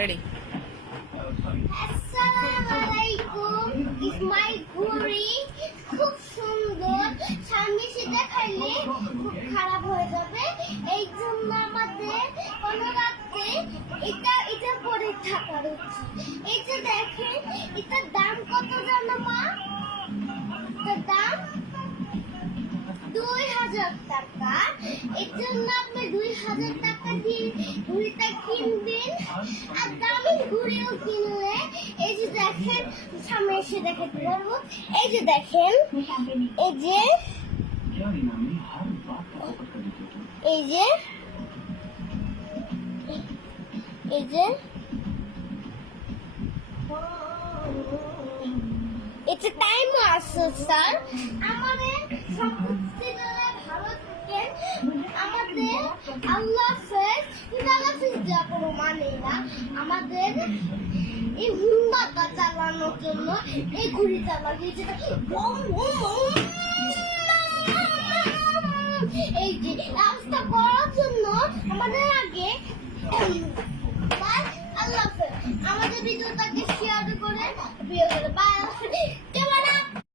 Ready. আসসালামু আলাইকুম। ইসমাই ঘুড়ি খুব সুন্দর, সামনে সে দেখাইলে খুব খারাপ হয়ে যাবে। এই জন্য আমাদের কোনো রাত্রে এটা পরে থাকার উচিত। এই যে দেখেন, এটার দাম কত জানো মা? এটার দাম 2000 টাকা। এর জন্য আপনি 2000 টাকা দিয়ে ঘুড়িটা কিনবেন। আর দামি ঘুড়িও কিনলে এই যে দেখেন, সামনে এসে দেখাতে পারবো। এই যে দেখেন, এই যে এই যে এই যে এটা টাইম আছে স্যার। আমাদের সম্পত্তি ভালো থাকেন। আমাদের আল্লাহ হাফেজ। কিন্তু আল্লাহ হাফেজ দেওয়া কোনো মানে না। আমাদের এই হুন্ডাটা চালানোর জন্য এই ঘুড়িটা লাগিয়েছে। এই যে রাস্তা করার জন্য আমাদের আগে আল্লাহ হাফেজ। আমাদের ভিডিওটাকে শেয়ার করে